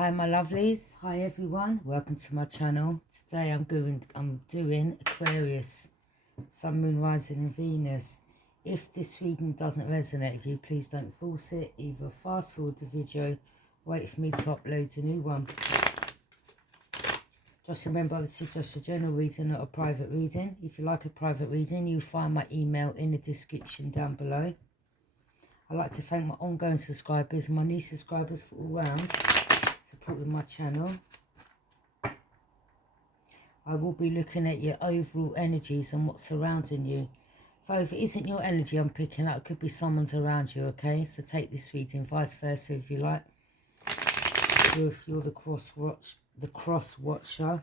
Hi my lovelies, hi everyone, welcome to my channel. Today I'm doing Aquarius, Sun, Moon, Rising and Venus. If this reading doesn't resonate with you, please don't force it. Either fast forward the video, wait for me to upload a new one. Just remember, this is just a general reading, not a private reading. If you like a private reading, you'll find my email in the description down below. I'd like to thank my ongoing subscribers and my new subscribers for all round supporting my channel. I will be looking at your overall energies and what's surrounding you. So if it isn't your energy I'm picking up, it could be someone's around you, okay? So take this reading, vice versa if you like. Or if you're the cross watcher.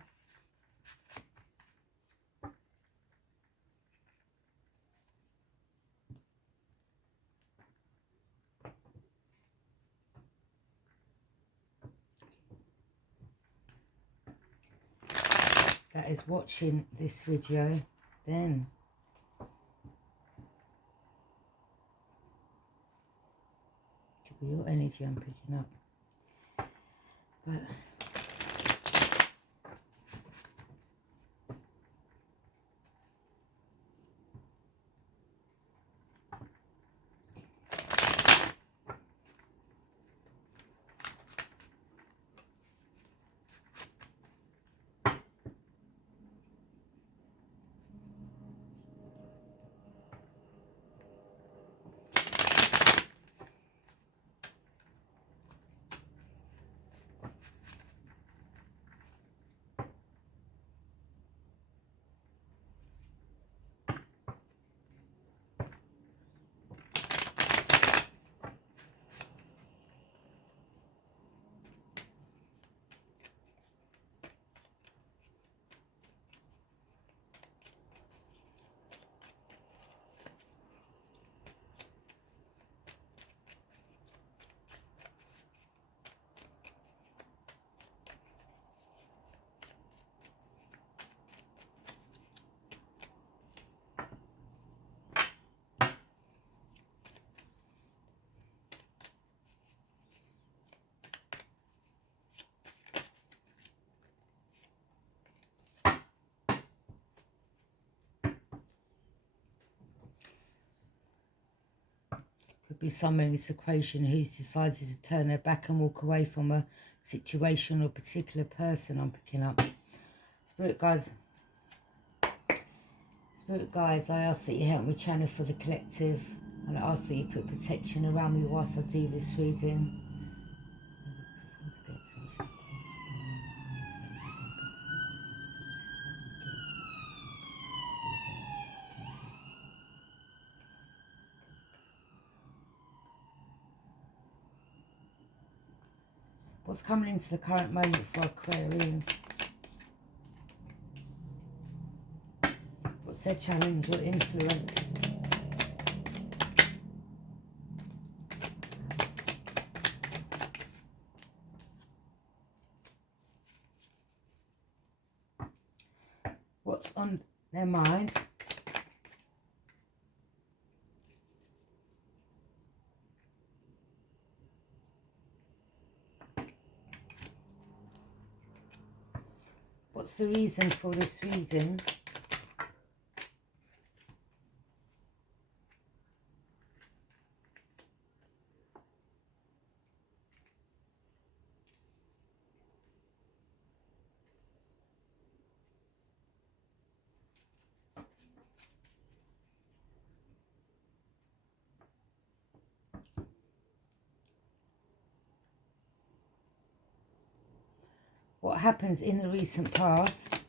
That is watching this video, then it could be your energy I'm picking up. But could be someone in this equation who's decided to turn their back and walk away from a situation or particular person I'm picking up. Spirit guides, I ask that you help me channel for the collective, and I ask that you put protection around me whilst I do this reading. What's coming into the current moment for Aquarius? What's their challenge or influence? What's on their mind? What's the reason for this reading? What happens in the recent past?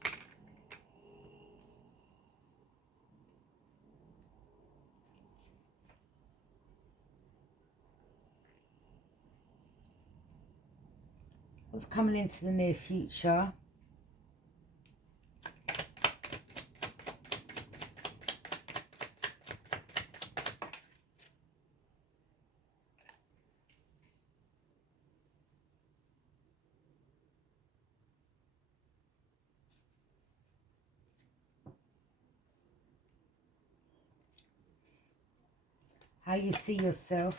What's coming into the near future? How you see yourself?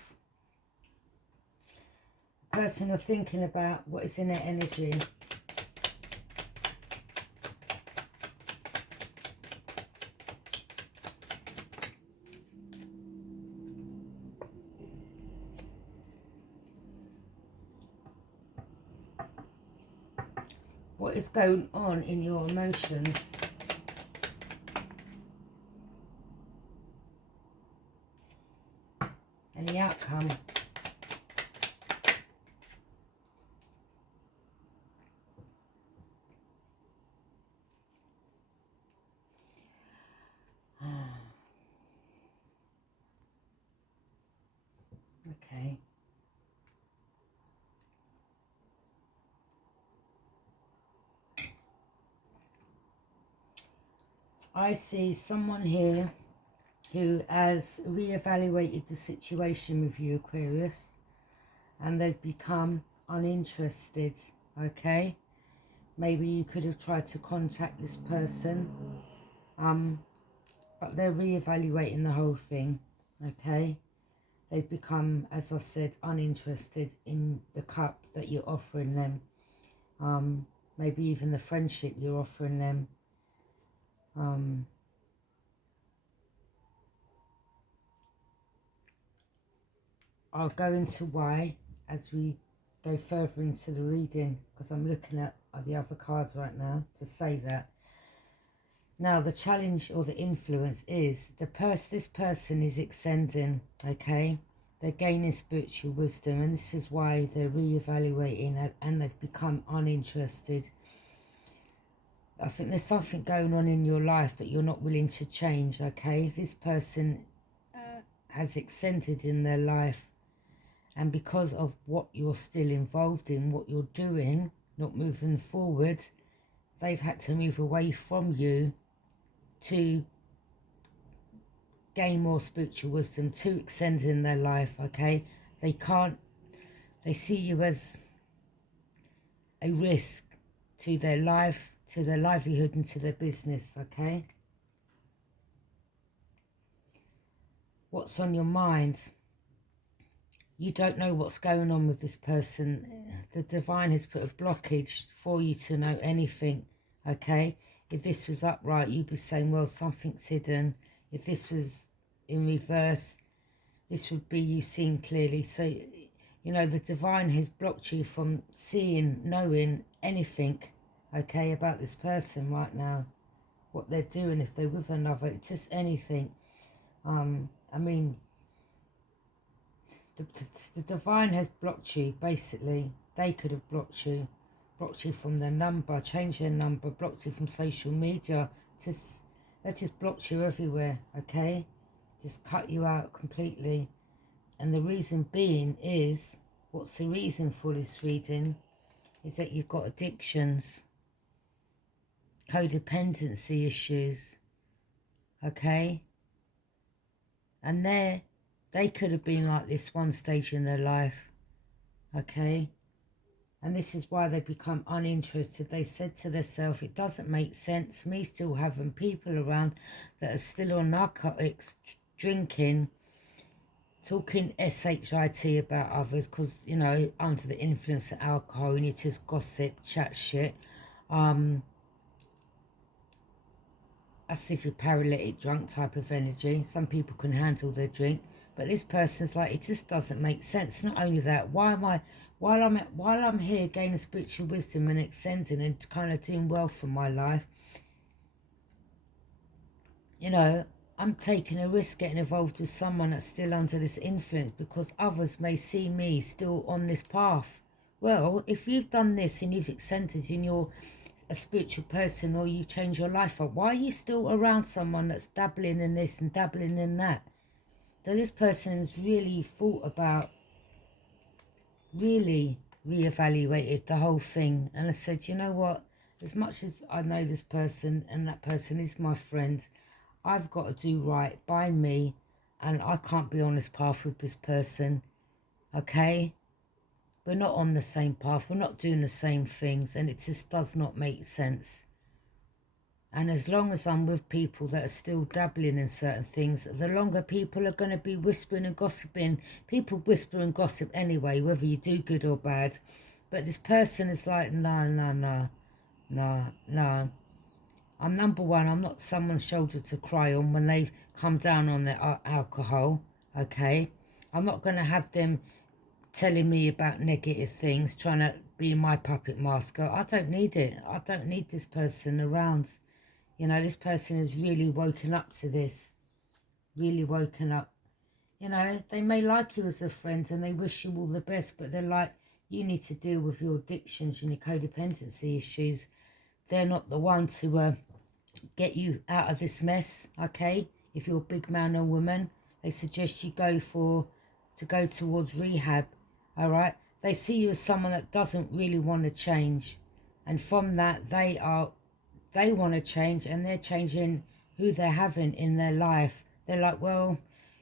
The person you're thinking about, what is in their energy? What is going on in your emotions? And the outcome. Okay. I see someone here who has reevaluated the situation with you, Aquarius, and they've become uninterested, okay? Maybe you could have tried to contact this person, but they're reevaluating the whole thing, okay? They've become, as I said, uninterested in the cup that you're offering them, maybe even the friendship you're offering them. I'll go into why as we go further into the reading, because I'm looking at the other cards right now to say that. Now, the challenge or the influence is this person is ascending, okay? They're gaining spiritual wisdom, and this is why they're reevaluating and they've become uninterested. I think there's something going on in your life that you're not willing to change, okay? This person has ascended in their life, and because of what you're still involved in, what you're doing, not moving forward, they've had to move away from you to gain more spiritual wisdom, to ascend in their life, okay? They see you as a risk to their life, to their livelihood and to their business, okay? What's on your mind? You don't know what's going on with this person. The divine has put a blockage for you to know anything, okay? If this was upright, you'd be saying, well, something's hidden. If this was in reverse, this would be you seeing clearly. So, you know, the divine has blocked you from seeing, knowing anything, okay, about this person right now. What they're doing, if they're with another, it's just anything. I mean, the divine has blocked you, basically. They could have blocked you from their number, changed their number, blocked you from social media. They just blocked you everywhere, okay? Just cut you out completely. And the reason being is, what's the reason for this reading? Is that you've got addictions, codependency issues, okay? And they could have been like this one stage in their life, okay? And this is why they become uninterested. They said to themselves, it doesn't make sense, me still having people around that are still on narcotics, drinking, talking shit about others, because, you know, under the influence of alcohol, and you just gossip, chat shit. That's if you're paralytic drunk type of energy. Some people can handle their drink, but this person's like, it just doesn't make sense. Not only that, while I'm here gaining spiritual wisdom and ascending and kind of doing well for my life, you know, I'm taking a risk getting involved with someone that's still under this influence, because others may see me still on this path. Well, if you've done this and you've ascended and you're a spiritual person, or you change your life up, why are you still around someone that's dabbling in this and dabbling in that? So this person's really thought about, really reevaluated the whole thing, and I said, you know what, as much as I know this person and that person is my friend, I've got to do right by me, and I can't be on this path with this person, okay? We're not on the same path, we're not doing the same things, and it just does not make sense. And as long as I'm with people that are still dabbling in certain things, the longer people are going to be whispering and gossiping. People whisper and gossip anyway, whether you do good or bad. But this person is like, no, no, no, no, no. I'm number one, I'm not someone's shoulder to cry on when they've come down on their alcohol, okay? I'm not going to have them telling me about negative things, trying to be my puppet master. I don't need it. I don't need this person around. You know, this person has really woken up to this. Really woken up. You know, they may like you as a friend and they wish you all the best, but they're like, you need to deal with your addictions and your codependency issues. They're not the one to get you out of this mess, okay? If you're a big man or woman, they suggest you go towards rehab, all right? They see you as someone that doesn't really want to change. And from that, they want to change, and they're changing who they're having in their life. They're like, well,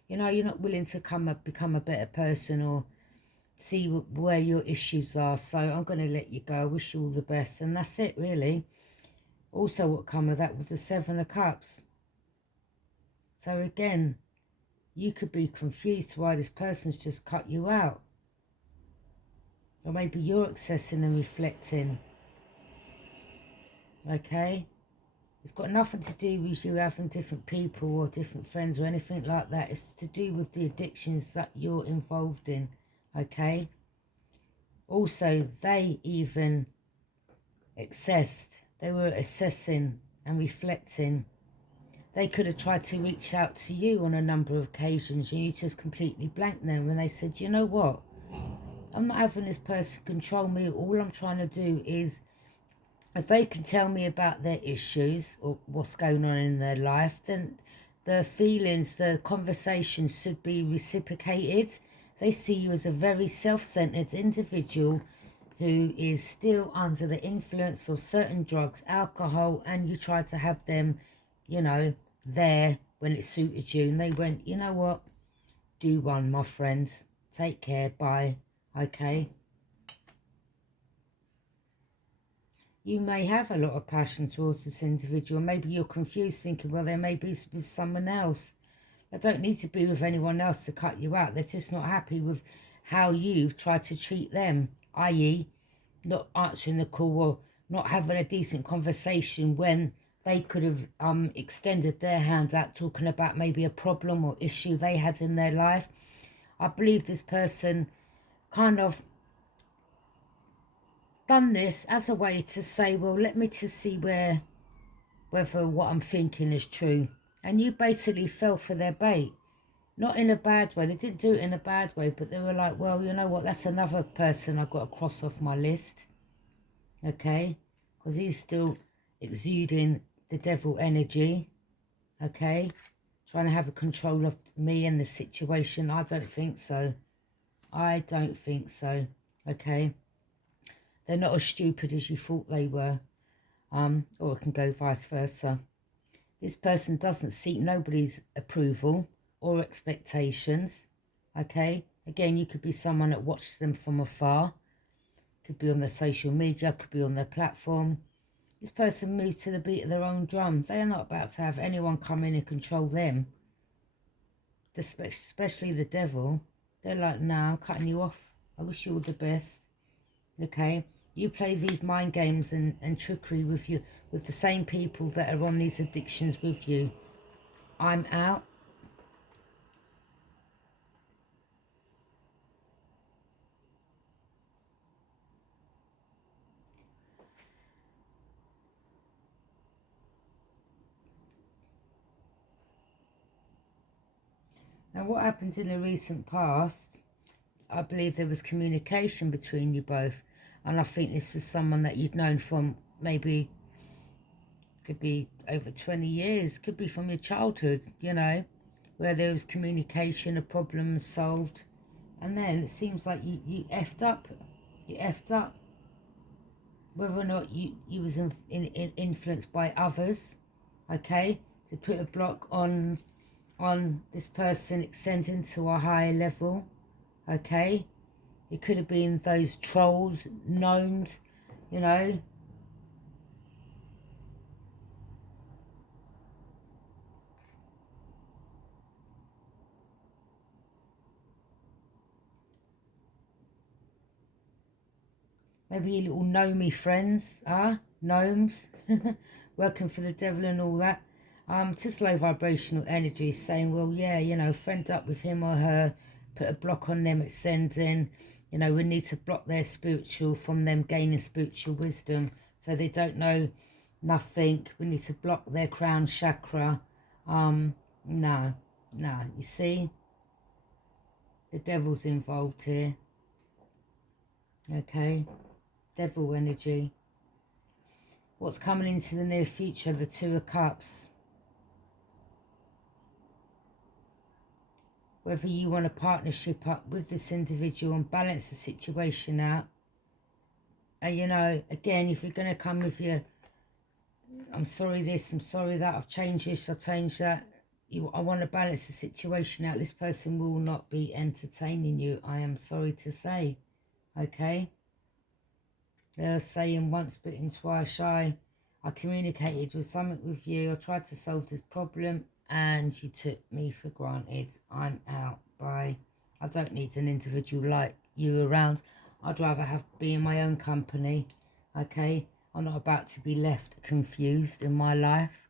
you know, you're not willing to become a better person or see where your issues are, so I'm going to let you go. I wish you all the best. And that's it, really. Also, what come with that was the Seven of Cups. So again, you could be confused why this person's just cut you out. Or maybe you're accessing and reflecting. Okay? It's got nothing to do with you having different people or different friends or anything like that. It's to do with the addictions that you're involved in. Okay? Also, they even they were assessing and reflecting. They could have tried to reach out to you on a number of occasions and you just completely blanked them when they said, you know what? I'm not having this person control me. All I'm trying to do is, if they can tell me about their issues or what's going on in their life, then the feelings, the conversations should be reciprocated. They see you as a very self-centered individual who is still under the influence of certain drugs, alcohol, and you tried to have them, you know, there when it suited you. And they went, you know what? Do one, my friends. Take care. Bye. Okay? You may have a lot of passion towards this individual. Maybe you're confused thinking, well, they may be with someone else. They don't need to be with anyone else to cut you out. They're just not happy with how you've tried to treat them, i.e. not answering the call or not having a decent conversation when they could have extended their hand out, talking about maybe a problem or issue they had in their life. I believe this person kind of done this as a way to say, well, let me just see whether what I'm thinking is true. And you basically fell for their bait. Not in a bad way. They didn't do it in a bad way, but they were like, well, you know what? That's another person I've got to cross off my list. Okay? Because he's still exuding the devil energy. Okay? Trying to have a control of me and the situation. I don't think so. I don't think so. Okay? They're not as stupid as you thought they were. Or it can go vice versa. This person doesn't seek nobody's approval or expectations. Okay? Again, you could be someone that watches them from afar. Could be on their social media, could be on their platform. This person moves to the beat of their own drum. They are not about to have anyone come in and control them. Especially the devil. They're like, nah, I'm cutting you off. I wish you all the best. Okay? You play these mind games and trickery with the same people that are on these addictions with you. I'm out. Now, what happened in the recent past, I believe there was communication between you both. And I think this was someone that you'd known from maybe, could be over 20 years, could be from your childhood, you know, where there was communication, a problem solved. And then it seems like you effed up. You effed up. Whether or not you was influenced by others, okay, to put a block on this person ascending to a higher level, okay. It could have been those trolls, gnomes, you know. Maybe your little gnomey friends, gnomes, working for the devil and all that. Just low vibrational energy saying, well, yeah, you know, friend up with him or her, put a block on them ascending. You know, we need to block their spiritual from them gaining spiritual wisdom so they don't know nothing. We need to block their crown chakra. No, you see, the devil's involved here. Okay, devil energy. What's coming into the near future? The Two of Cups. Whether you want a partnership up with this individual and balance the situation out. And you know, again, if you're going to come with your, I'm sorry this, I'm sorry that, I've changed this, I've changed that. I want to balance the situation out. This person will not be entertaining you, I am sorry to say. Okay? They're saying once bitten, twice shy. I communicated with something with you. I tried to solve this problem and you took me for granted. I'm out. Bye. I don't need an individual like you around. I'd rather be in my own company. Okay? I'm not about to be left confused in my life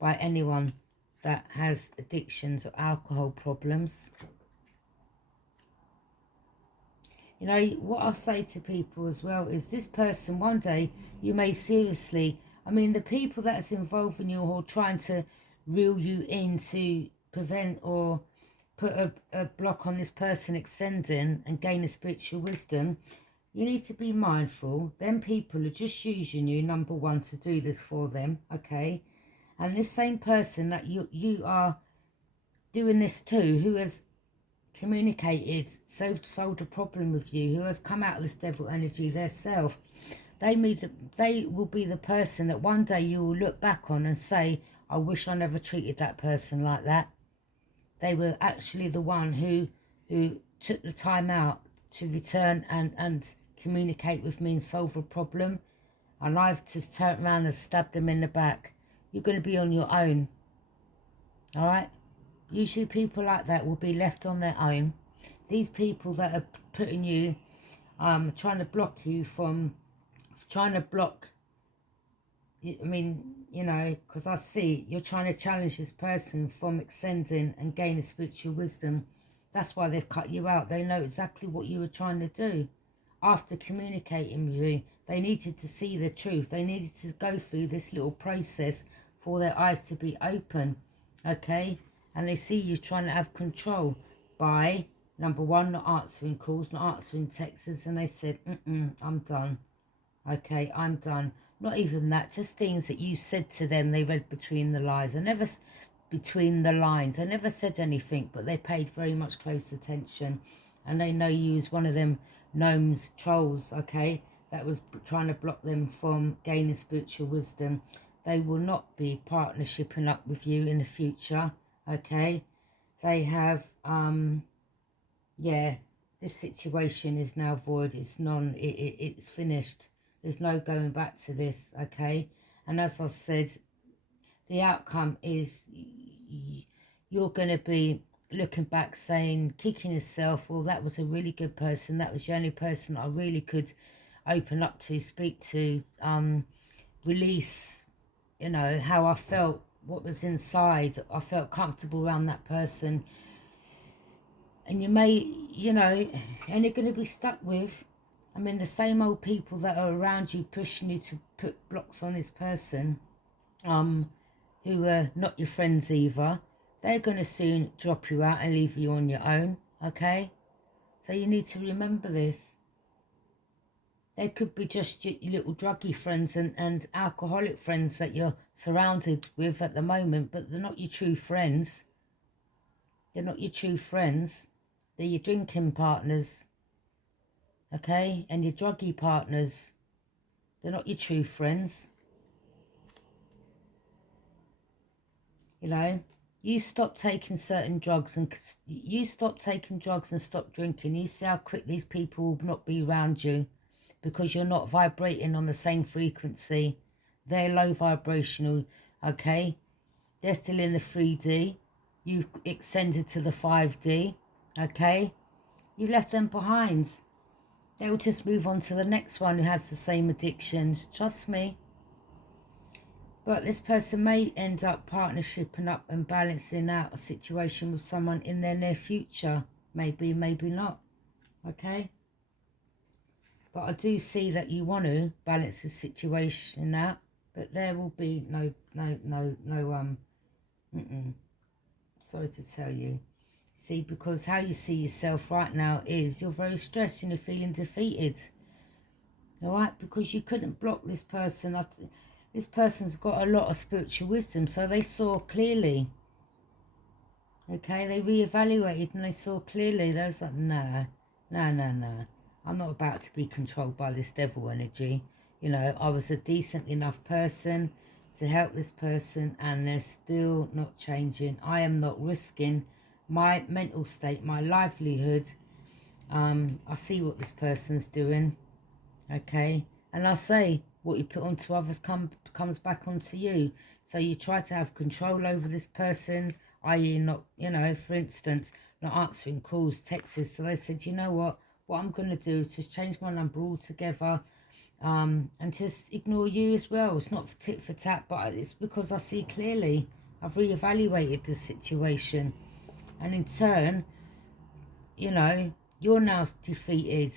by anyone that has addictions or alcohol problems. You know, what I say to people as well is this person, one day, you may seriously, I mean, the people that's involved in you or trying to reel you in to prevent or put a block on this person ascending and gaining spiritual wisdom, you need to be mindful. Them people are just using you, number one, to do this for them, okay? And this same person that you are doing this to, who has communicated, solved a problem with you, who has come out of this devil energy theirself, they will be the person that one day you will look back on and say, I wish I never treated that person like that. They were actually the one who took the time out to return and communicate with me and solve a problem, and I've just turned around and stabbed them in the back. You're going to be on your own. All right? Usually people like that will be left on their own. These people that are putting you, trying to block you from, trying to block, I mean, you know, because I see you're trying to challenge this person from ascending and gaining spiritual wisdom. That's why they've cut you out. They know exactly what you were trying to do. After communicating with you, they needed to see the truth. They needed to go through this little process for their eyes to be open, okay? And they see you trying to have control by, number one, not answering calls, not answering texts, and they said, I'm done. Okay, I'm done. Not even that, just things that you said to them, they read between the lines. I never, between the lines, I never said anything, but they paid very much close attention. And they know you as one of them gnomes, trolls, okay, that was trying to block them from gaining spiritual wisdom. They will not be partnershiping up with you in the future, okay? They have, yeah, this situation is now void. It's it's finished. There's no going back to this, okay? And as I said, the outcome is you're going to be looking back saying, kicking yourself, well, that was a really good person. That was the only person I really could open up to, speak to, release, you know, how I felt, what was inside. I felt comfortable around that person. And you may, you know, and you're going to be stuck with, I mean, the same old people that are around you pushing you to put blocks on this person, who are not your friends either. They're going to soon drop you out and leave you on your own, okay? So you need to remember this. They could be just your little druggy friends and alcoholic friends that you're surrounded with at the moment, but they're not your true friends. They're not your true friends. They're your drinking partners, okay? And your druggy partners. They're not your true friends. You know, you stop taking certain drugs and you stop taking drugs and stop drinking. You see how quick these people will not be around you because you're not vibrating on the same frequency. They're low vibrational, okay? They're still in the 3D. You've extended to the 5D, okay? You left them behind. They'll just move on to the next one who has the same addictions. Trust me. But this person may end up partnershiping up and balancing out a situation with someone in their near future. Maybe, maybe not. Okay? But I do see that you want to balance the situation out. But there will be no, sorry to tell you. See, because how you see yourself right now is you're very stressed and you're feeling defeated. Alright? Because you couldn't block this person. This person's got a lot of spiritual wisdom, so they saw clearly. Okay? They reevaluated and they saw clearly. They was like, no. I'm not about to be controlled by this devil energy. You know, I was a decent enough person to help this person and they're still not changing. I am not risking my mental state, my livelihood. I see what this person's doing. Okay? And I say, what you put onto others comes back onto you. So you try to have control over this person, i.e. not, you know, for instance, not answering calls, texts. So they said, you know what I'm going to do is just change my number altogether and just ignore you as well. It's not for tit for tat, but it's because I see clearly. I've reevaluated the situation. And in turn, you know, you're now defeated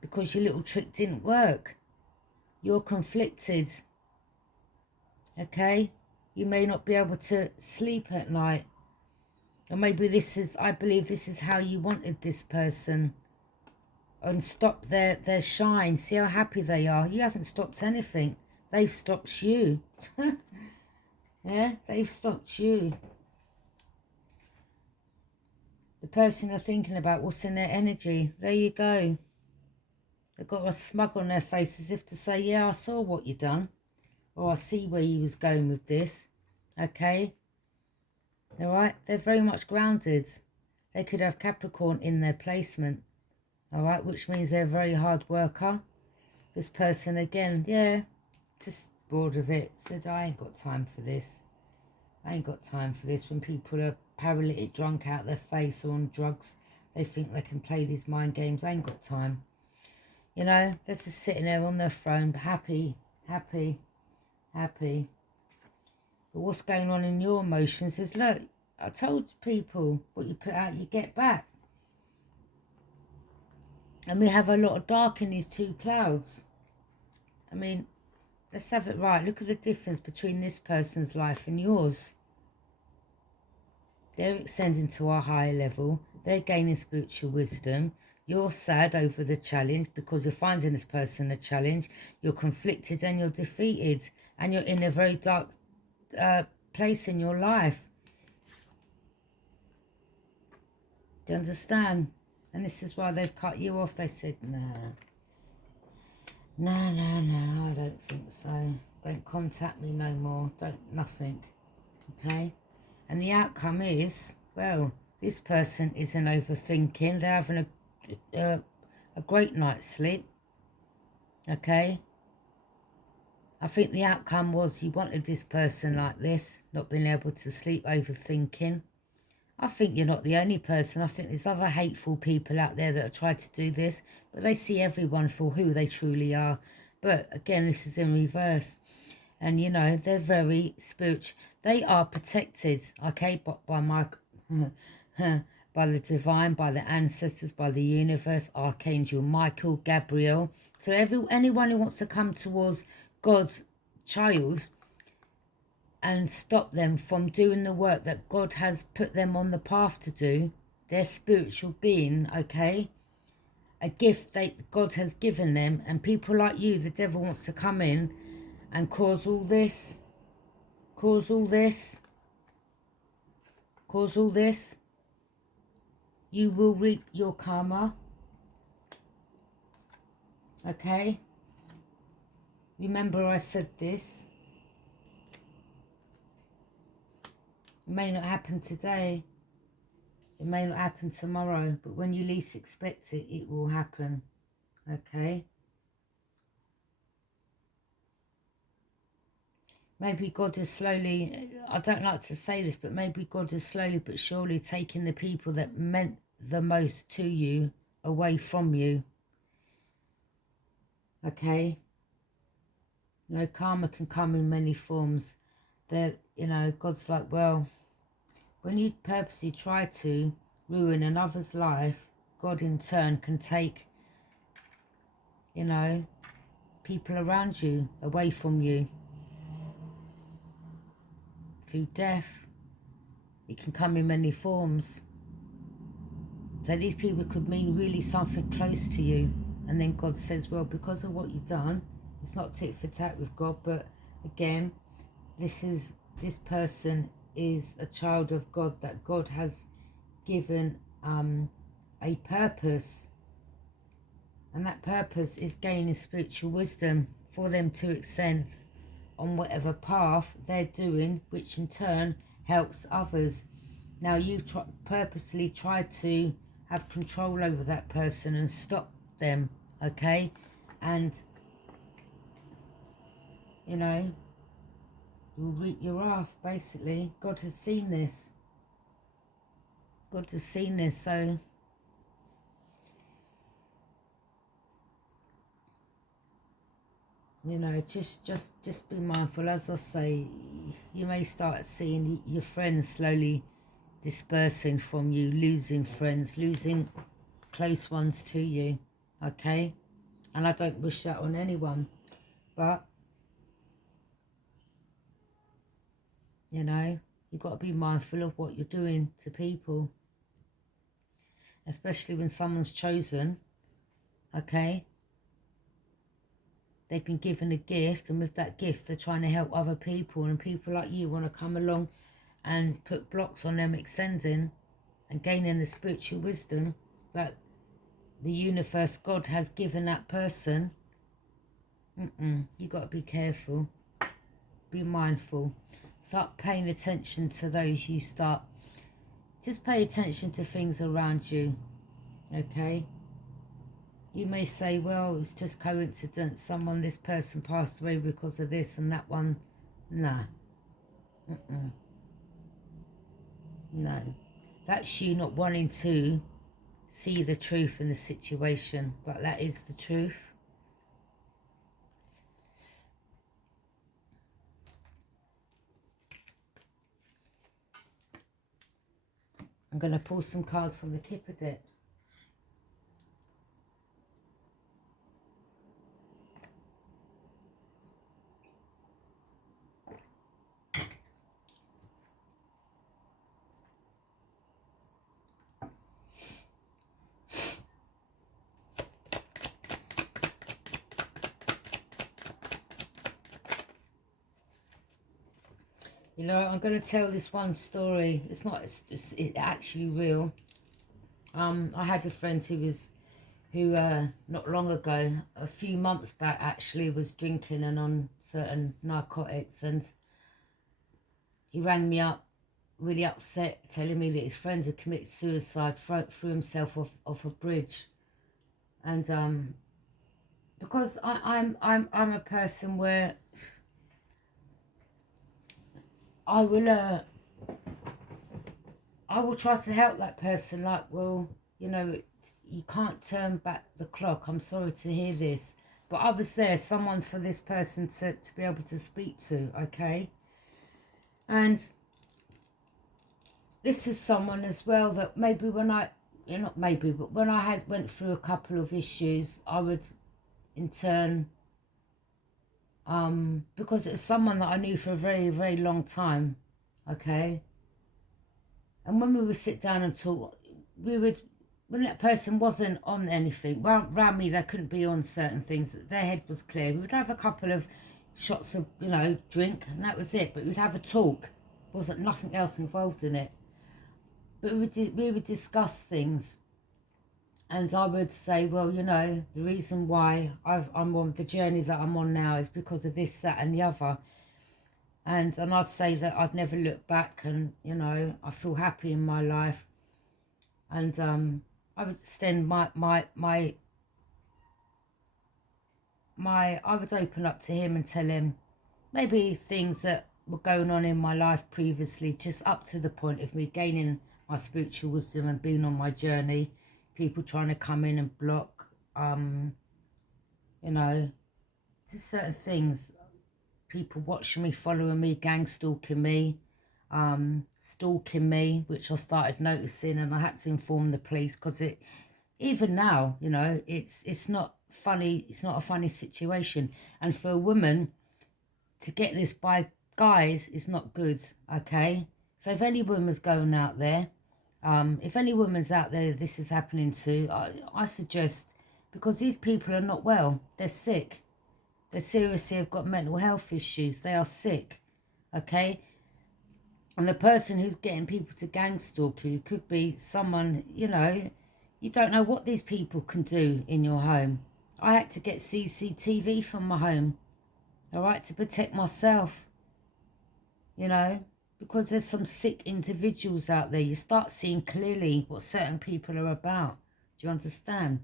because your little trick didn't work. You're conflicted. Okay? You may not be able to sleep at night. Or maybe I believe this is how you wanted this person. And stop their shine. See how happy they are. You haven't stopped anything. They've stopped you. Yeah? They've stopped you. The person you're thinking about, what's in their energy? There you go. They've got a smug on their face as if to say, yeah, I saw what you done. Or I see where you was going with this. Okay? Alright? They're very much grounded. They could have Capricorn in their placement. Alright? Which means they're a very hard worker. This person, again, yeah, just bored of it. Said, I ain't got time for this. I ain't got time for this. When people are paralytic, drunk out their face or on drugs, they think they can play these mind games. I ain't got time. You know, they're just sitting there on their throne, happy. But what's going on in your emotions is, look, I told people, what you put out, you get back. And we have a lot of dark in these two clouds. I mean, let's have it right. Look at the difference between this person's life and yours. They're ascending to a higher level. They're gaining spiritual wisdom. You're sad over the challenge because you're finding this person a challenge. You're conflicted and you're defeated. And you're in a very dark place in your life. Do you understand? And this is why they've cut you off. They said, no, I don't think so. Don't contact me no more. Nothing. Okay? And the outcome is, well, this person isn't overthinking. They're having a great night's sleep. Okay? I think the outcome was you wanted this person like this, not being able to sleep, overthinking. I think you're not the only person. I think there's other hateful people out there that have tried to do this, but they see everyone for who they truly are. But again, this is in reverse. And, you know, they're very spiritual. They are protected, okay, by my, by the divine, by the ancestors, by the universe, Archangel Michael, Gabriel. So anyone who wants to come towards God's child and stop them from doing the work that God has put them on the path to do, their spiritual being, okay, a gift that God has given them, and people like you, the devil wants to come in and cause all this, you will reap your karma, okay? Remember I said this. It may not happen today. It may not happen tomorrow. But when you least expect it, it will happen. Okay? Maybe God is slowly, I don't like to say this, but maybe God is slowly but surely taking the people that meant the most to you away from you. Okay? You know, karma can come in many forms. That, you know, God's like, well, when you purposely try to ruin another's life, God in turn can take, you know, people around you away from you. Through death, it can come in many forms. So these people could mean really something close to you. And then God says, well, because of what you've done, it's not tit for tat with God, but again, this person is a child of God, that God has given a purpose. And that purpose is gaining spiritual wisdom for them to ascend on whatever path they're doing, which in turn helps others. Now you purposely try to have control over that person and stop them, okay? And, you know, you'll reap your wrath, basically. God has seen this. God has seen this, so... You know, just be mindful. As I say, you may start seeing your friends slowly dispersing from you, losing friends, losing close ones to you, okay? And I don't wish that on anyone, but, you know, you've got to be mindful of what you're doing to people, especially when someone's chosen, okay? They've been given a gift, and with that gift they're trying to help other people, and people like you want to come along and put blocks on them ascending and gaining the spiritual wisdom that the universe, God, has given that person. You got to be careful, be mindful, start paying attention to those you start. Just pay attention to things around you, okay? You may say, well, it's just coincidence, this person passed away because of this, and that one, nah. No. That's you not wanting to see the truth in the situation, but that is the truth. I'm going to pull some cards from the Kipper deck. You know, I'm going to tell this one story. It's actually real. I had a friend who not long ago, a few months back actually, was drinking and on certain narcotics, and he rang me up really upset, telling me that his friends had committed suicide, threw himself off a bridge. And because I'm a person where I will try to help that person. Like, well, you know, you can't turn back the clock. I'm sorry to hear this, but I was there, someone for this person to be able to speak to, okay? And this is someone as well that maybe when I, not maybe, but when I went through a couple of issues, I would in turn, because it's someone that I knew for a very, very long time, okay? And when we would sit down and talk, when that person wasn't on anything, well, around me, they couldn't be on certain things, their head was clear. We would have a couple of shots of, you know, drink, and that was it. But we'd have a talk. Wasn't nothing else involved in it. But we would discuss things. And I would say, well, you know, the reason why I'm on the journey that I'm on now is because of this, that, and the other. And I'd say that I'd never look back, and, you know, I feel happy in my life. And I would extend I would open up to him and tell him maybe things that were going on in my life previously, just up to the point of me gaining my spiritual wisdom and being on my journey. People trying to come in and block, you you know, just certain things. People watching me, following me, gang stalking me, which I started noticing, and I had to inform the police because it, even now, you know, it's not funny. It's not a funny situation, and for a woman to get this by guys is not good. Okay, so if any woman's going out there, if any woman's out there this is happening to, I suggest, because these people are not well, they're sick. They seriously have got mental health issues. They are sick, okay? And the person who's getting people to gang stalk you could be someone, you know, you don't know what these people can do in your home. I had to get CCTV from my home, all right, to protect myself, you know, because there's some sick individuals out there. You start seeing clearly what certain people are about. Do you understand?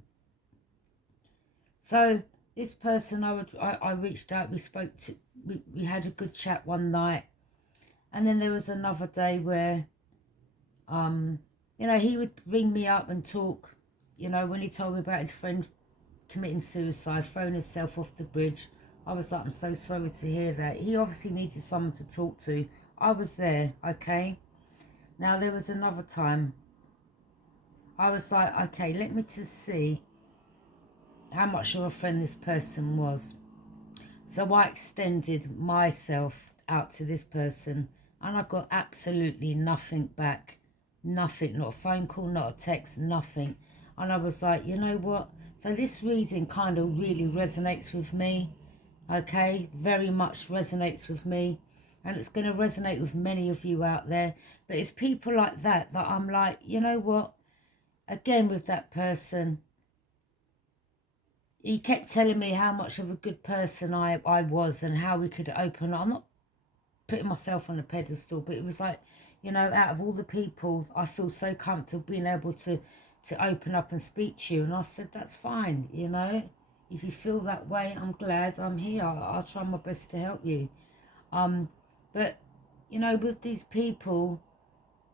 So this person, I reached out, we spoke to, we had a good chat one night. And then there was another day where, you know, he would ring me up and talk, you know, when he told me about his friend committing suicide, throwing herself off the bridge. I was like, I'm so sorry to hear that. He obviously needed someone to talk to. I was there, okay? Now, there was another time. I was like, okay, let me just see how much of a friend this person was. So I extended myself out to this person, and I got absolutely nothing back. Nothing, not a phone call, not a text, nothing. And I was like, you know what? So this reading kind of really resonates with me, okay? Very much resonates with me. And it's going to resonate with many of you out there. But it's people like that that I'm like, you know what? Again, with that person, he kept telling me how much of a good person I was and how we could open. I'm not putting myself on a pedestal, but it was like, you know, out of all the people, I feel so comfortable being able to open up and speak to you. And I said, that's fine, you know. If you feel that way, I'm glad I'm here. I'll try my best to help you. But, you know, with these people,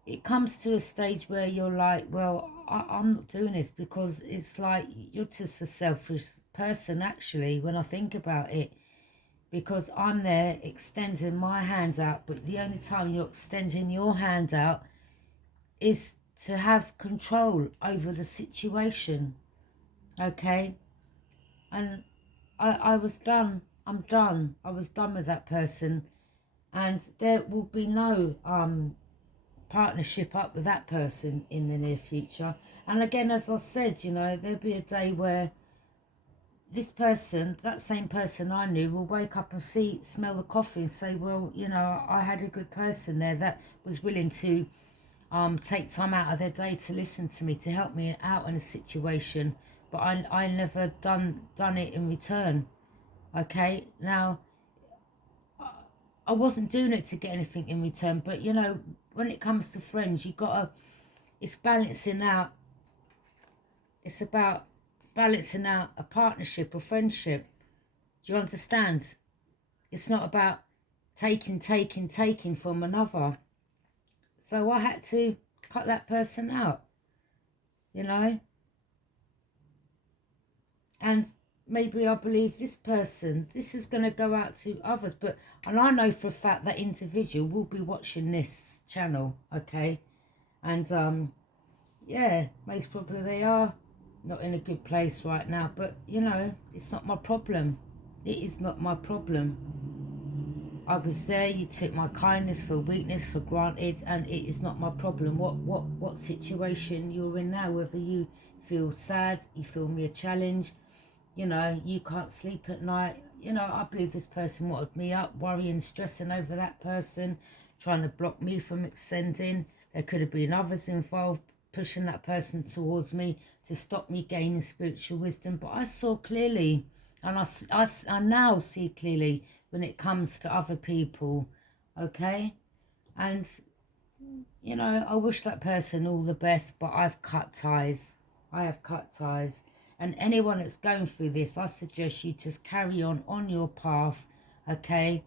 it comes to a stage where you're like, well, I'm not doing this, because it's like you're just a selfish person, actually, when I think about it. Because I'm there extending my hand out, but the only time you're extending your hand out is to have control over the situation, okay? And I was done. I'm done. I was done with that person, and there will be no partnership up with that person in the near future. And again, as I said, you know, there'll be a day where this person, that same person I knew, will wake up and smell the coffee and say, well, you know, I had a good person there that was willing to take time out of their day to listen to me, to help me out in a situation, but I never done it in return, okay? Now, I wasn't doing it to get anything in return, but, you know, when it comes to friends, it's balancing out. It's about balancing out a partnership or friendship. Do you understand? It's not about taking from another. So I had to cut that person out, you know. And maybe I believe this person, this is going to go out to others. And I know for a fact that individual will be watching this channel, okay? And, yeah, most probably they are not in a good place right now. But, you know, it's not my problem. It is not my problem. I was there, you took my kindness for weakness for granted, and it is not my problem what situation you're in now, whether you feel sad, you feel me a challenge, you know, you can't sleep at night. You know, I believe this person wanted me up, worrying, stressing over that person, trying to block me from extending. There could have been others involved, pushing that person towards me to stop me gaining spiritual wisdom. But I saw clearly, and I now see clearly when it comes to other people, okay? And, you know, I wish that person all the best, but I've cut ties. I have cut ties. And anyone that's going through this, I suggest you just carry on your path, okay?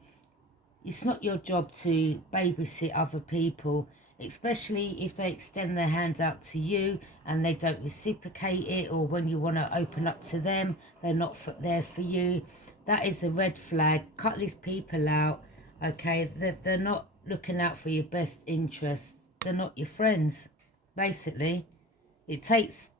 It's not your job to babysit other people. especially if they extend their hand out to you and they don't reciprocate it, or when you want to open up to them, they're not there for you. That is a red flag. Cut these people out, okay? They're not looking out for your best interests. They're not your friends, basically. It takes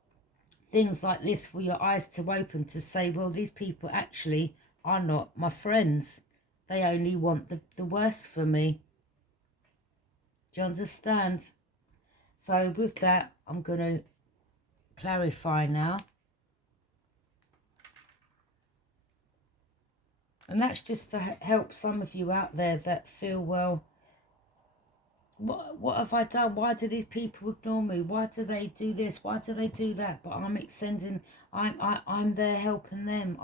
things like this for your eyes to open to say, well, these people actually are not my friends. They only want the worst for me. Do you understand? So with that, I'm going to clarify now. And that's just to help some of you out there that feel, well, what have I done? Why do these people ignore me? Why do they do this? Why do they do that? But I'm extending, I'm there helping them.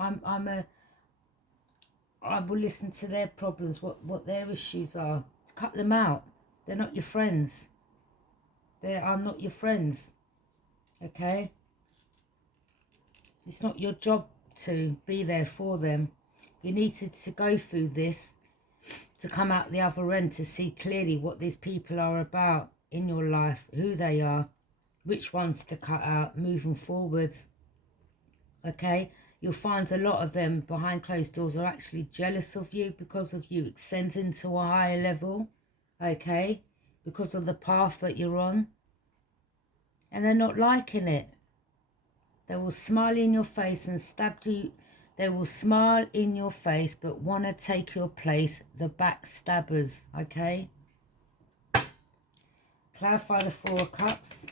I will listen to their problems, what their issues are. Cut them out. They're not your friends. They are not your friends. Okay? It's not your job to be there for them. You need to go through this to come out the other end, to see clearly what these people are about in your life, who they are, which ones to cut out moving forwards. Okay? You'll find a lot of them behind closed doors are actually jealous of you because of you ascending to a higher level. Okay? Because of the path that you're on. And they're not liking it. They will smile in your face and stab you. They will smile in your face but want to take your place, the backstabbers, okay? Clarify the Four of Cups.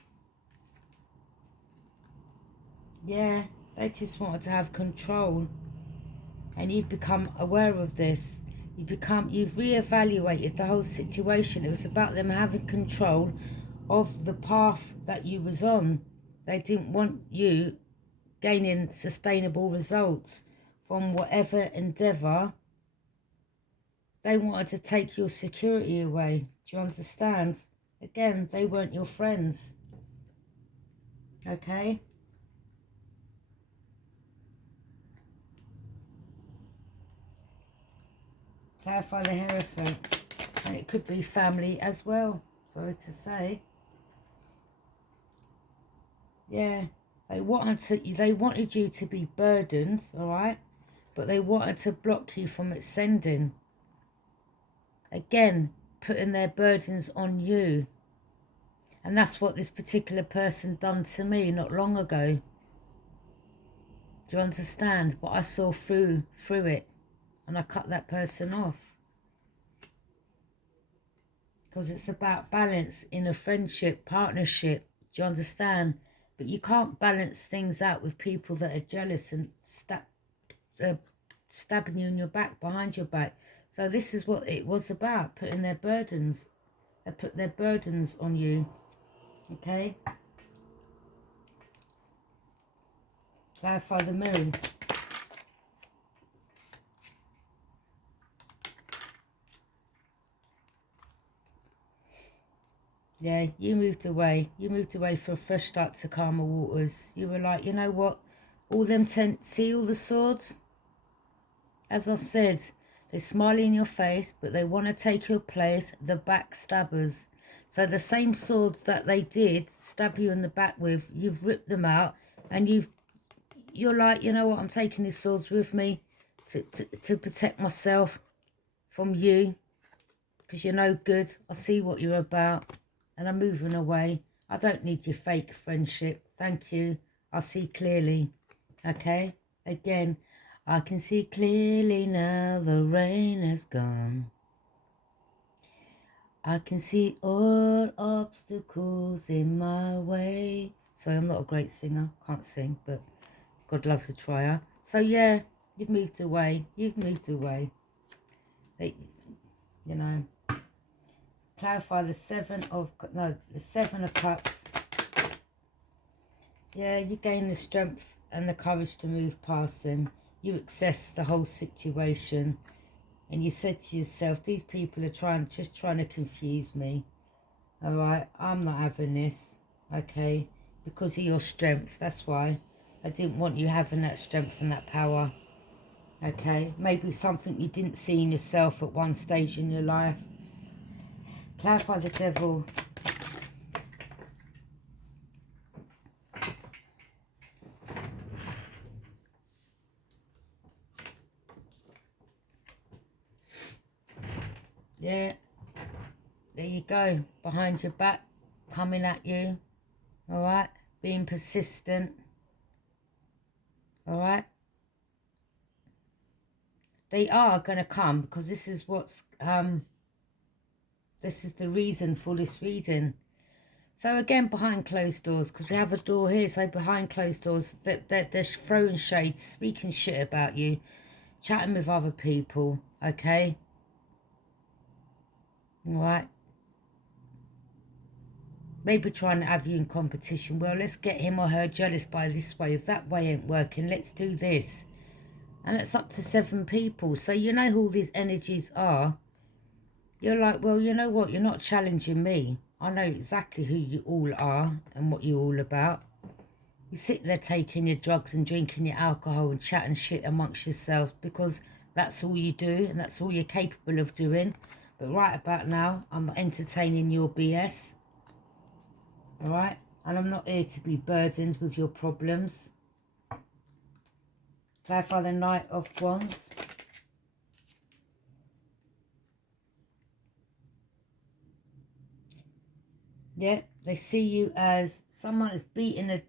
Yeah, they just wanted to have control. And you've become aware of this. You've reevaluated the whole situation. It was about them having control of the path that you was on. They didn't want you gaining sustainable results from whatever endeavour. They wanted to take your security away. Do you understand? Again, they weren't your friends. Okay? Clarify the Hierophant. And it could be family as well. Sorry to say. Yeah. They wanted you to be burdened, alright? But they wanted to block you from ascending. Again, putting their burdens on you. And that's what this particular person done to me not long ago. Do you understand? But I saw through it. And I cut that person off. Because it's about balance in a friendship, partnership. Do you understand? But you can't balance things out with people that are jealous and stabbing you in your back, behind your back. So this is what it was about, putting their burdens. They put their burdens on you. Okay? Clarify the Moon. Yeah, you moved away. You moved away for a fresh start to calmer waters. You were like, you know what? All them see all the swords? As I said, they smile in your face, but they want to take your place, the backstabbers. So the same swords that they did stab you in the back with, you've ripped them out, and you're like, you know what? I'm taking these swords with me to protect myself from you, because you're no good. I see what you're about. And I'm moving away. I don't need your fake friendship. Thank you. I see clearly. Okay? Again, I can see clearly now the rain has gone. I can see all obstacles in my way. Sorry, I'm not a great singer. Can't sing, but God loves a trier. So yeah, you've moved away. You've moved away. You know. Clarify the Seven of Cups. Yeah, you gain the strength and the courage to move past them. You assess the whole situation, and you said to yourself, these people are just trying to confuse me. All right, I'm not having this. Okay, because of your strength. That's why I didn't want you having that strength and that power. Okay, maybe something you didn't see in yourself at one stage in your life. Clarify the Devil. Yeah, there you go. Behind your back, coming at you. All right, being persistent. All right. They are going to come because this is what's, this is the reason for this reading. So again, behind closed doors, because we have a door here, so behind closed doors, they're throwing shades, speaking shit about you, chatting with other people, okay? All right? Maybe trying to have you in competition. Well, let's get him or her jealous by this way. If that way ain't working, let's do this. And it's up to 7 people. So you know who all these energies are. You're like, well, you know what? You're not challenging me. I know exactly who you all are and what you're all about. You sit there taking your drugs and drinking your alcohol and chatting shit amongst yourselves because that's all you do and that's all you're capable of doing. But right about now, I'm not entertaining your BS. All right? And I'm not here to be burdened with your problems. Clarify the Knight of Wands. Yeah, they see you as someone that's beating a...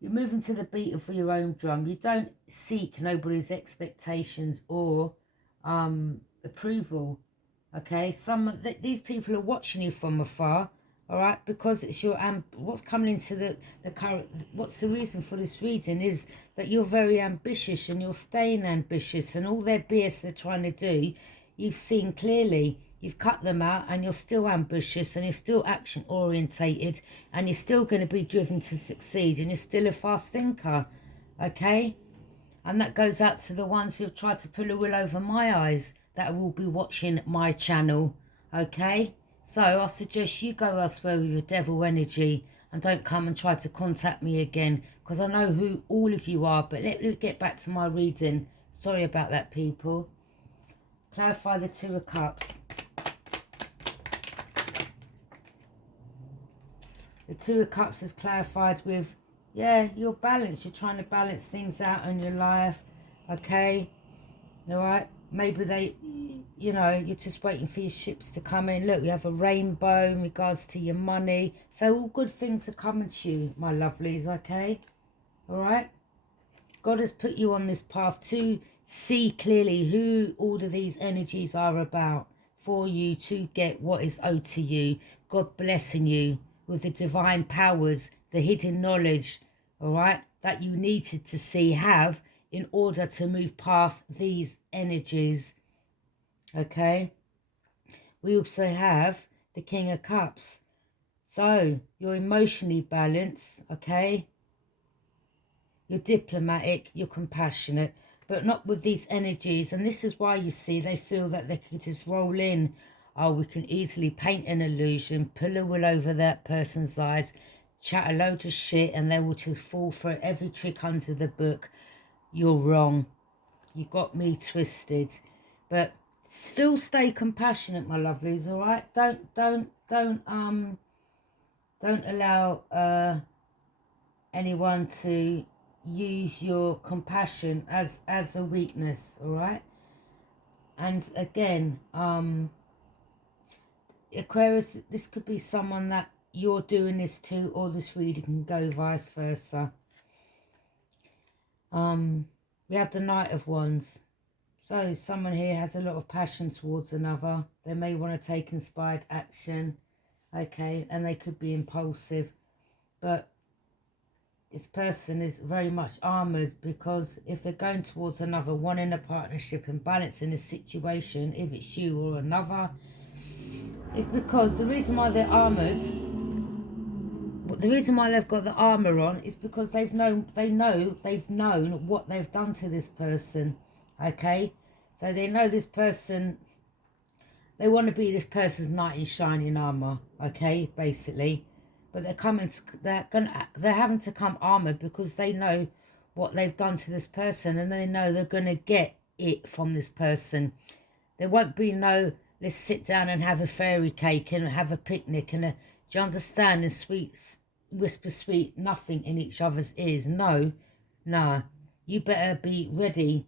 You're moving to the beat of your own drum. You don't seek nobody's expectations or approval. Okay, these people are watching you from afar. All right, because it's your what's coming into the current. What's the reason for this reading is that you're very ambitious and you're staying ambitious, and all their BS they're trying to do, you've seen clearly. You've cut them out and you're still ambitious and you're still action orientated and you're still going to be driven to succeed and you're still a fast thinker, okay? And that goes out to the ones who have tried to pull a wool over my eyes that will be watching my channel, okay? So I suggest you go elsewhere with your devil energy and don't come and try to contact me again because I know who all of you are. But let me get back to my reading. Sorry about that, people. Clarify the Two of Cups. The Two of Cups is clarified with, yeah, you're balanced. You're trying to balance things out in your life, okay? All right? Maybe they, you know, you're just waiting for your ships to come in. Look, we have a rainbow in regards to your money. So all good things are coming to you, my lovelies, okay? All right? God has put you on this path to see clearly who all of these energies are about for you to get what is owed to you. God blessing you with the divine powers, the hidden knowledge, all right, that you needed to have in order to move past these energies, okay? We also have the King of Cups. So you're emotionally balanced, okay? You're diplomatic, you're compassionate, but not with these energies. And this is why you see they feel that they can just roll in. Oh, we can easily paint an illusion, pull a wool over that person's eyes, chat a load of shit, and they will just fall for every trick under the book. You're wrong. You got me twisted. But still stay compassionate, my lovelies, all right? Don't allow anyone to use your compassion as a weakness, all right? And again, Aquarius, this could be someone that you're doing this to, or this reading can go vice versa. We have the Knight of Wands. So someone here has a lot of passion towards another. They may want to take inspired action, okay, and they could be impulsive, but this person is very much armoured because if they're going towards another, wanting a partnership and balancing a situation, if it's you or another, it's because the reason why they're armoured, the reason why they've got the armour on is because they've known what they've done to this person, okay? So they know this person, they want to be this person's knight in shining armour, okay, basically. But they're having to come armoured because they know what they've done to this person and they know they're going to get it from this person. There won't be no, let's sit down and have a fairy cake and have a picnic and do you understand, and whisper sweet nothing in each other's ears. No, you better be ready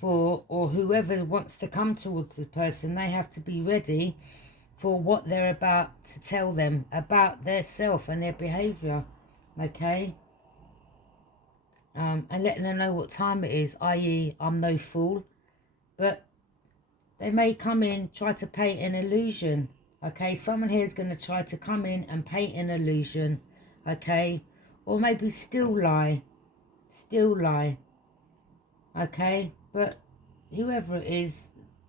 for, or whoever wants to come towards the person, they have to be ready for what they're about to tell them about their self and their behaviour, okay? And letting them know what time it is, i.e. I'm no fool. But they may come in, try to paint an illusion, okay? Someone here is going to try to come in and paint an illusion, okay? Or maybe still lie, okay? But whoever it is,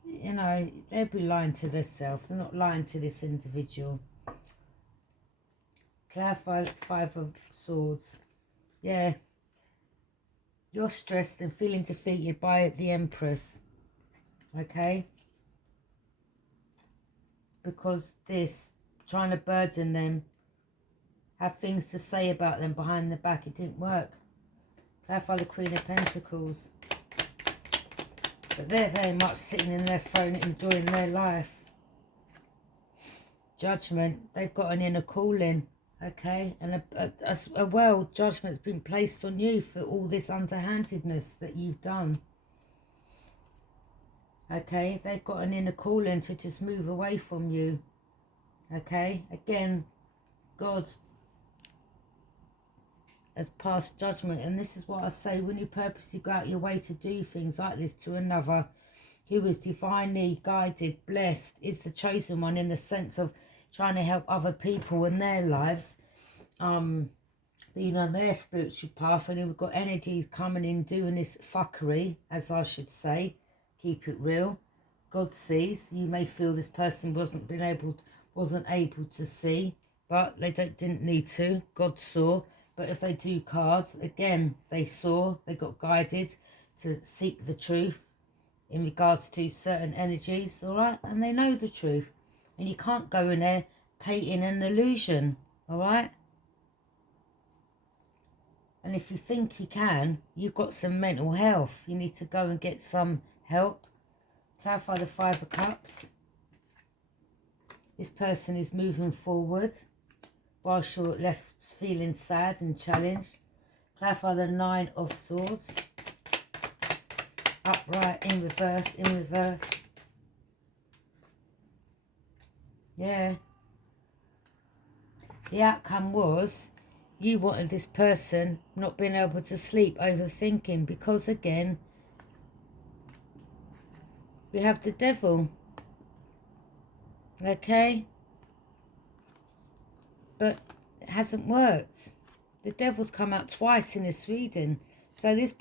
you know, they'll be lying to themselves. They're not lying to this individual. Clarify Five of Swords. Yeah. You're stressed and feeling defeated by the Empress. Okay? Because this, trying to burden them, have things to say about them behind the back, it didn't work. Clarify the Queen of Pentacles. But they're very much sitting in their throne, enjoying their life. Judgment. They've got an inner calling, okay? And a world judgment's been placed on you for all this underhandedness that you've done. Okay? They've got an inner calling to just move away from you. Okay? Again, God has passed judgment, and this is what I say, when you purposely go out your way to do things like this to another who is divinely guided, blessed, is the chosen one, in the sense of trying to help other people in their lives, being on their spiritual path, and we've got energies coming in doing this fuckery, as I should say, keep it real. God sees. You may feel this person wasn't able to see, but they didn't need to. God saw. But if they do cards, again, they saw, they got guided to seek the truth in regards to certain energies, all right? And they know the truth. And you can't go in there painting an illusion, all right? And if you think you can, you've got some mental health. You need to go and get some help. Clarify the Five of Cups. This person is moving forward whilst you're left feeling sad and challenged. Clarify the Nine of Swords. Upright, in reverse, in reverse. Yeah. The outcome was you wanted this person not being able to sleep, overthinking, because again, we have the Devil. Okay? But it hasn't worked. The Devil's come out twice in this reading. So this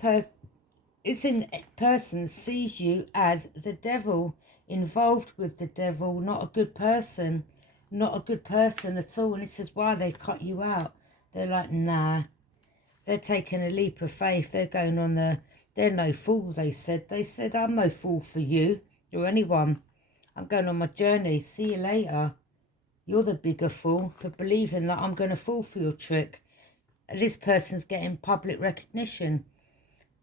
person sees you as the Devil, involved with the Devil, not a good person. Not a good person at all. And this is why they cut you out. They're like, nah. They're taking a leap of faith. They're going on they're no fool, they said. They said, I'm no fool for you or anyone. I'm going on my journey. See you later. You're the bigger fool for believing that I'm going to fall for your trick. This person's getting public recognition.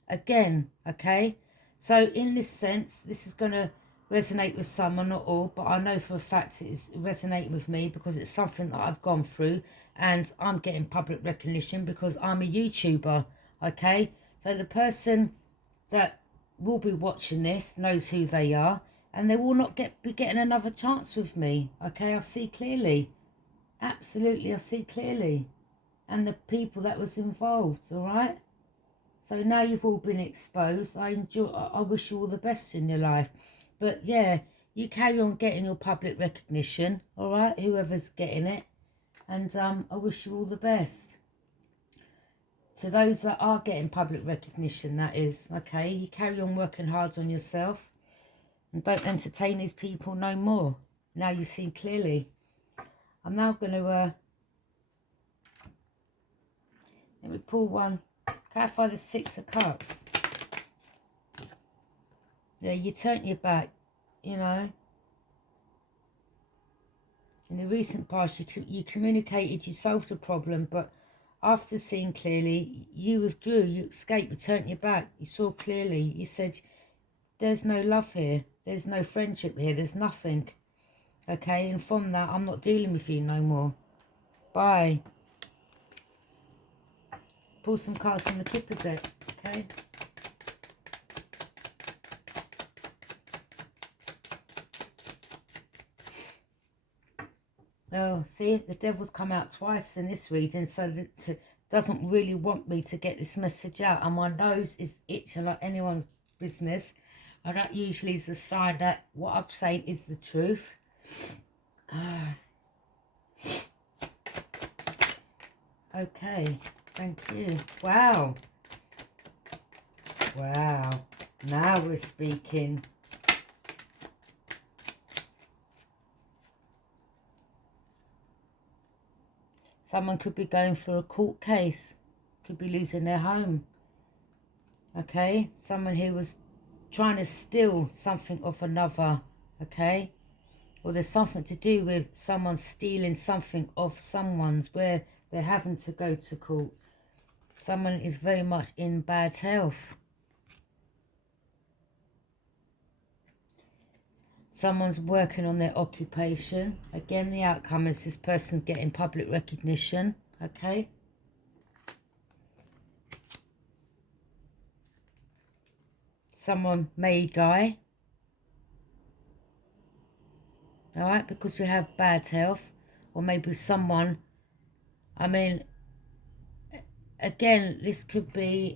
Again, okay? So in this sense, this is going to resonate with someone, not all, but I know for a fact it is resonating with me because it's something that I've gone through, and I'm getting public recognition because I'm a YouTuber, okay? So the person that will be watching this knows who they are, and they will not be getting another chance with me, okay? I see clearly. Absolutely, I see clearly. And the people that was involved, all right? So now you've all been exposed. I wish you all the best in your life. But yeah, you carry on getting your public recognition, all right? Whoever's getting it. And I wish you all the best. To those that are getting public recognition, that is, okay? You carry on working hard on yourself. And don't entertain these people no more. Now you see clearly. I'm now going to... let me pull one. Clarify the Six of Cups. Yeah, you turned your back, you know. In the recent past, you communicated, you solved a problem, but after seeing clearly, you withdrew, you escaped, you turned your back. You saw clearly, you said, there's no love here, there's no friendship here, there's nothing. Okay, and from that, I'm not dealing with you no more. Bye. Pull some cards from the Kipper deck, okay? Oh, see, the devil's come out twice in this reading, so that doesn't really want me to get this message out, and my nose is itching like anyone's business, and that usually is a sign that what I'm saying is the truth. Okay, thank you. Wow. Wow. Now we're speaking. Someone could be going for a court case. Could be losing their home. Okay? Someone who was trying to steal something of another. Okay? Or there's something to do with someone stealing something of someone's where they're having to go to court. Someone is very much in bad health. Someone's working on their occupation. Again, the outcome is this person's getting public recognition. Okay? Someone may die. Alright, because we have bad health. Or maybe someone, I mean, again, this could be,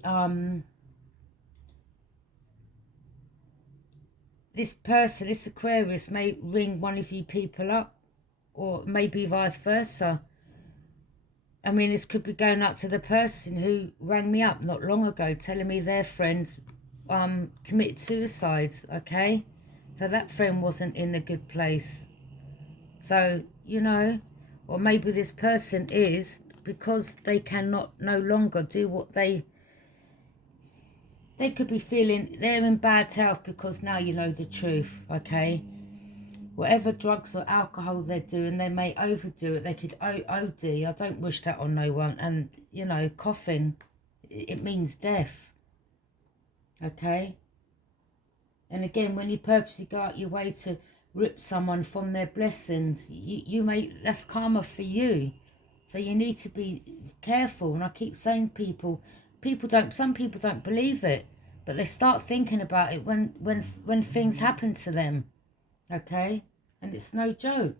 this person, this Aquarius, may ring one of you people up, or maybe vice versa. I mean, this could be going up to the person who rang me up not long ago, telling me their friend committed suicide, okay? So that friend wasn't in a good place. So, you know, or maybe this person is, because they cannot no longer do what they could be feeling, they're in bad health because now you know the truth, okay? Whatever drugs or alcohol they're doing, they may overdo it. They could OD. I don't wish that on no one. And, you know, coughing, it means death, okay? And again, when you purposely go out your way to rip someone from their blessings, you may, that's karma for you. So you need to be careful. And I keep saying some people don't believe it, but they start thinking about it when things happen to them, okay? And it's no joke.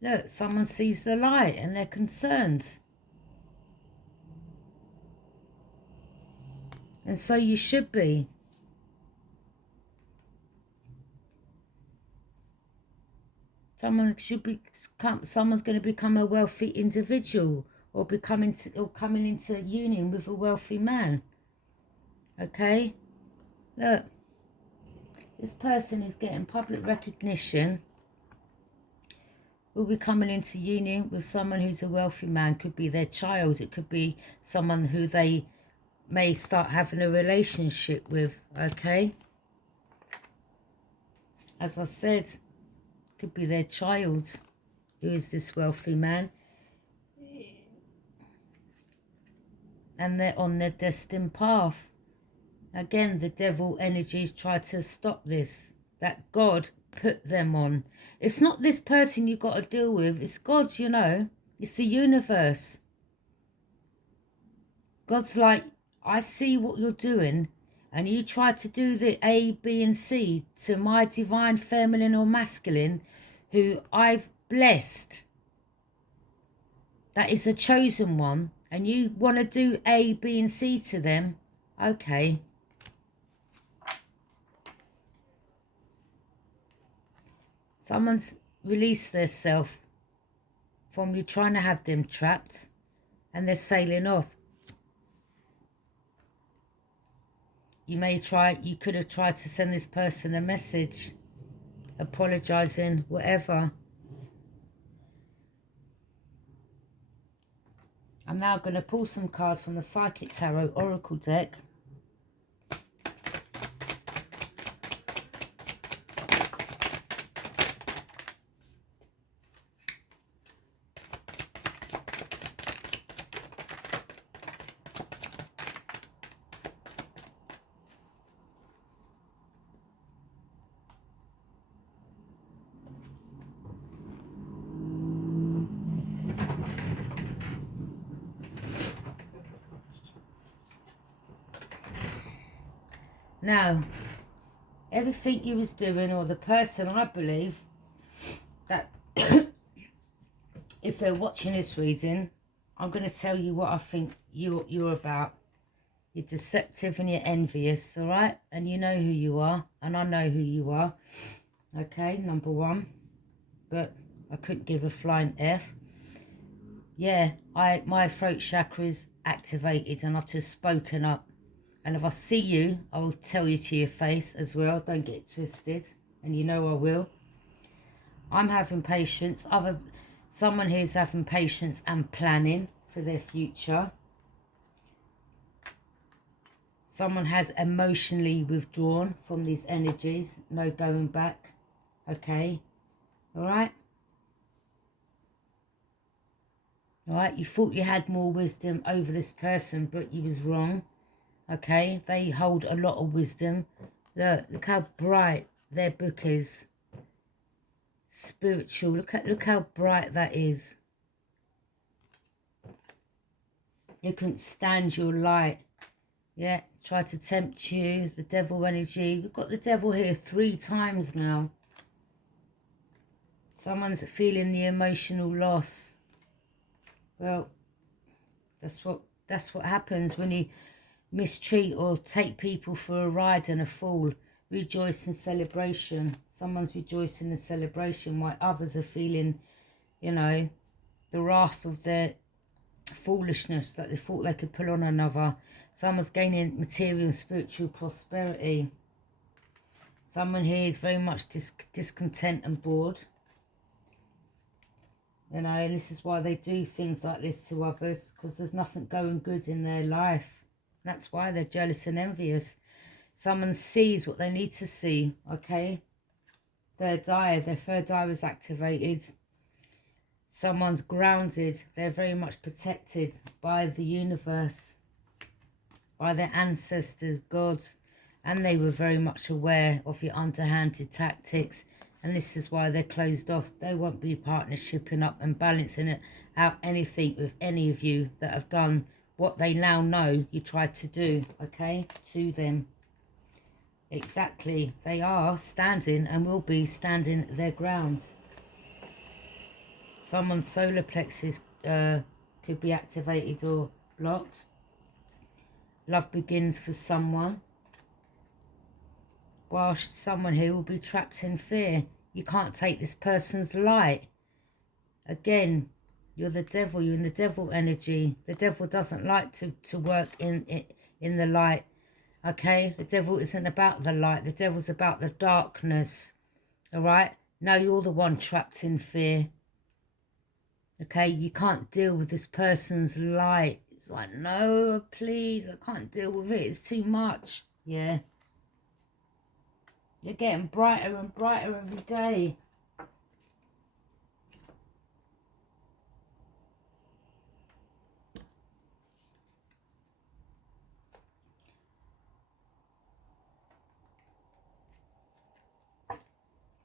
Look, someone sees the light and they're concerned. And so you should be. Someone's going to become a wealthy individual, or coming into union with a wealthy man. Okay? Look, this person is getting public recognition, will be coming into union with someone who's a wealthy man. Could be their child, it could be someone who they may start having a relationship with, okay? As I said, could be their child who is this wealthy man, and they're on their destined path. Again, the devil energies try to stop this, that God put them on. It's not this person you got to deal with, it's God, you know. It's the universe. God's like, I see what you're doing, and you try to do the A, B and C to my divine feminine or masculine who I've blessed. That is a chosen one, and you want to do A, B and C to them. Okay. Someone's released themselves from you trying to have them trapped, and they're sailing off. You could have tried to send this person a message, apologising, whatever. I'm now going to pull some cards from the Psychic Tarot Oracle deck. Now, everything you was doing, or the person, I believe, that if they're watching this reading, I'm going to tell you what I think you're about. You're deceptive and you're envious, all right? And you know who you are, and I know who you are. Okay, number one. But I couldn't give a flying F. Yeah, my throat chakra is activated and I've just spoken up. And if I see you, I will tell you to your face as well. Don't get it twisted. And you know I will. I'm having patience. Someone here is having patience and planning for their future. Someone has emotionally withdrawn from these energies. No going back. Okay. Alright? Alright, you thought you had more wisdom over this person, but you was wrong. Okay? They hold a lot of wisdom. Look how bright their book is. Spiritual. Look how bright that is. They couldn't stand your light. Yeah, try to tempt you. The devil energy. We've got the devil here 3 times now. Someone's feeling the emotional loss. Well, that's what happens when you mistreat or take people for a ride and a fool. Rejoice in celebration. Someone's rejoicing in celebration while others are feeling, you know, the wrath of their foolishness that they thought they could pull on another. Someone's gaining material and spiritual prosperity. Someone here is very much discontent and bored. You know, and this is why they do things like this to others, because there's nothing going good in their life. That's why they're jealous and envious. Someone sees what they need to see, okay? Their third eye is activated. Someone's grounded. They're very much protected by the universe, by their ancestors, God, and they were very much aware of your underhanded tactics, and this is why they're closed off. They won't be partnershiping up and balancing it out anything with any of you that have done what they now know you tried to do, okay, to them. Exactly. They are standing and will be standing their grounds. Someone's solar plexus could be activated or blocked. Love begins for someone. While someone here will be trapped in fear. You can't take this person's light. Again, you're the devil. You're in the devil energy. The devil doesn't like to work in the light. Okay? The devil isn't about the light. The devil's about the darkness. Alright? Now you're the one trapped in fear. Okay? You can't deal with this person's light. It's like, no, please, I can't deal with it. It's too much. Yeah. You're getting brighter and brighter every day.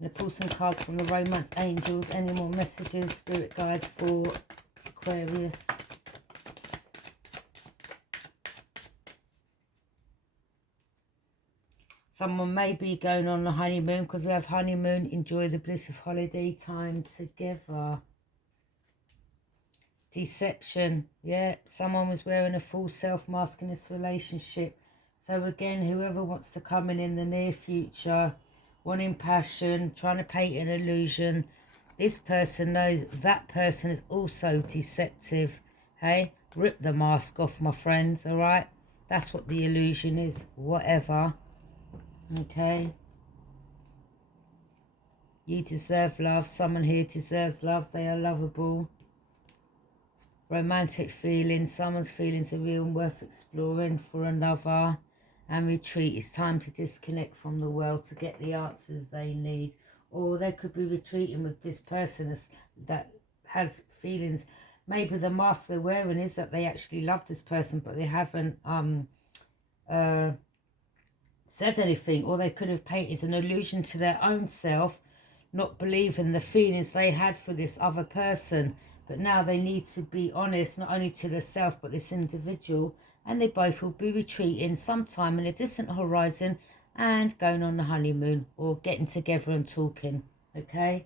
I'm going to pull some cards from the Romance Angels. Any more messages, spirit guides for Aquarius? Someone may be going on a honeymoon, because we have honeymoon. Enjoy the bliss of holiday time together. Deception. Yeah, someone was wearing a full self mask in this relationship. So again, whoever wants to come in the near future, wanting passion, trying to paint an illusion, this person knows that person is also deceptive. Hey, rip the mask off, my friends, all right? That's what the illusion is, whatever. Okay? You deserve love. Someone here deserves love. They are lovable. Romantic feelings. Someone's feelings are real and worth exploring for another. And retreat. It's time to disconnect from the world to get the answers they need. Or they could be retreating with this person that has feelings. Maybe the mask they're wearing is that they actually love this person, but they haven't said anything. Or they could have painted an illusion to their own self, not believing the feelings they had for this other person. But now they need to be honest, not only to themselves, but this individual. And they both will be retreating sometime in a distant horizon and going on the honeymoon or getting together and talking. Okay?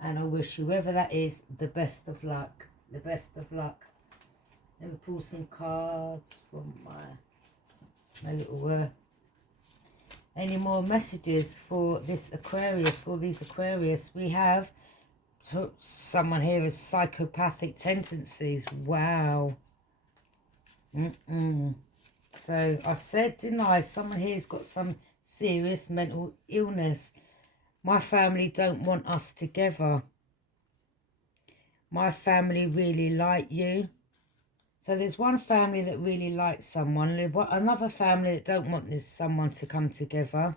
And I wish whoever that is the best of luck. The best of luck. Let me pull some cards from my little... any more messages for this Aquarius, for these Aquarius? We have someone here with psychopathic tendencies. Wow. So I said, didn't I? Someone here's got some serious mental illness. My family don't want us together. My family really like you. So there's one family that really likes someone. There's another family that don't want this someone to come together.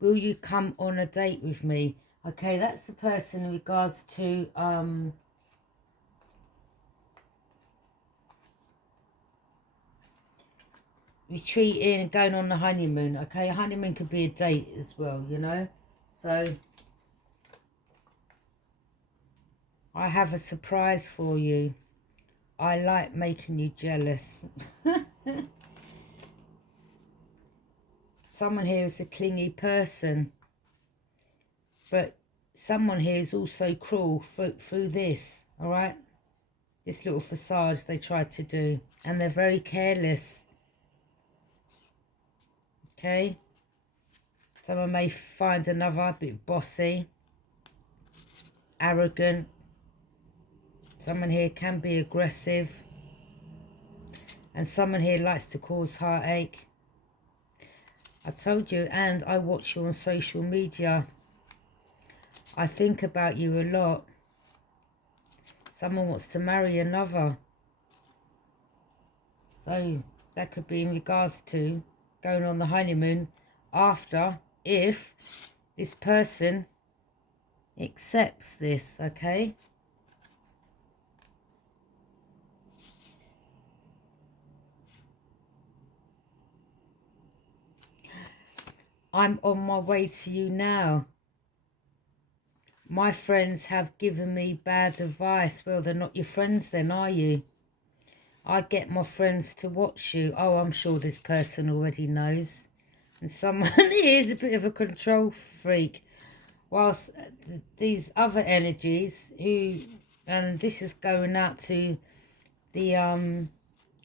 Will you come on a date with me? Okay, that's the person in regards to retreating and going on the honeymoon. Okay, a honeymoon could be a date as well, you know. So I have a surprise for you. I like making you jealous. Someone here is a clingy person, but someone here is also cruel through this, all right? This little facade they tried to do, and they're very careless. Okay? Someone may find another a bit bossy, arrogant. Someone here can be aggressive. And someone here likes to cause heartache. I told you, and I watch you on social media. I think about you a lot. Someone wants to marry another. So that could be in regards to going on the honeymoon after, if this person accepts this, okay? I'm on my way to you now. My friends have given me bad advice. Well, they're not your friends then, are you? I get my friends to watch you. Oh, I'm sure this person already knows. And someone is a bit of a control freak. Whilst these other energies and this is going out to the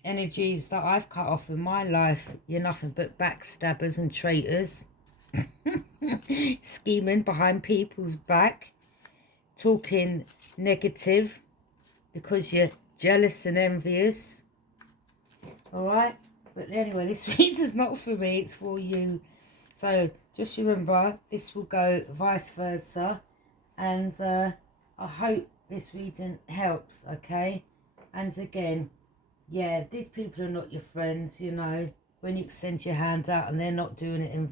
energies that I've cut off in my life. You're nothing but backstabbers and traitors. Scheming behind people's back, talking negative because you're jealous and envious. Alright, but anyway, this reading's not for me, it's for you. So just remember, this will go vice versa, and I hope this reading helps, okay? And again, yeah, these people are not your friends, you know, when you extend your hand out and they're not doing it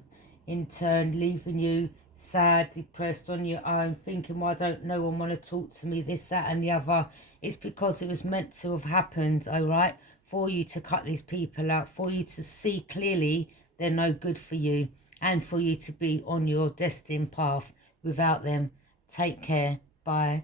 in turn, leaving you sad, depressed on your own, thinking, why don't no one want to talk to me, this, that and the other. It's because it was meant to have happened, all right, for you to cut these people out, for you to see clearly they're no good for you, and for you to be on your destined path without them. Take care. Bye.